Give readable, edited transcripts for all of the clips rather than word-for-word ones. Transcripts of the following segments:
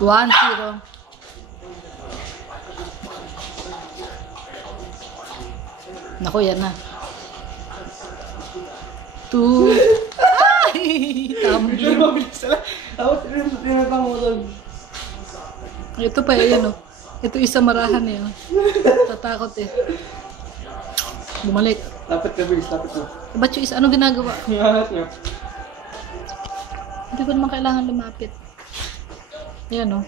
1-0. Naku, yan na. 2. Ay! Tama. Ito pa, yan o. Ito isa marahan eh. Tatakot eh. Bumalik. Lapit ka, bilis. Lapit ka. Ba't yung isa? Ano ginagawa? Hihangat niya. Hindi ko naman kailangan lumapit. Ayan o.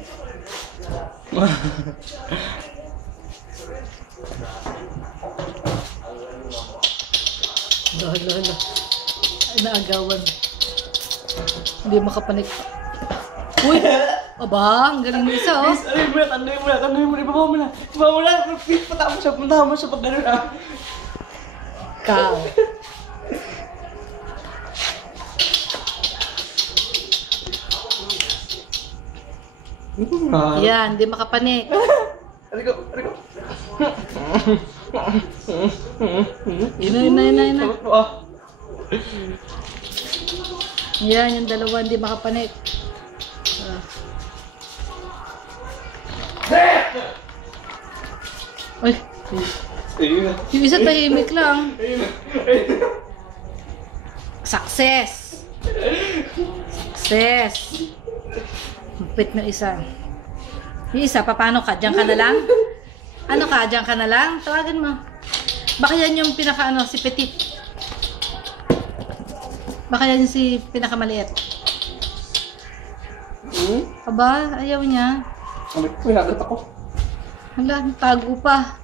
Hala. Ay, naagawan. Hindi makapanik. Uy! Aba, ang galing ng isa oh. Tanduin mo na. Ibaba mo na. Punta mo siya pag gano'n ah. Cow. Yan, hindi makapanik. Aliko. Ina. Takot mo ah. Yan, yung dalawa hindi makapanik. Ay, Ayun na. yung isa tahimik lang. Ayun na. Success! Hupit ng isa. Yung isa, paano ka? Diyan ka na lang? Ano ka? Diyan ka na lang? Tawagan mo. Baka yan yung si Petit. Baka yan yung si pinakamaliit. Aba, ayaw niya. May nagat ako. Hala, tago pa.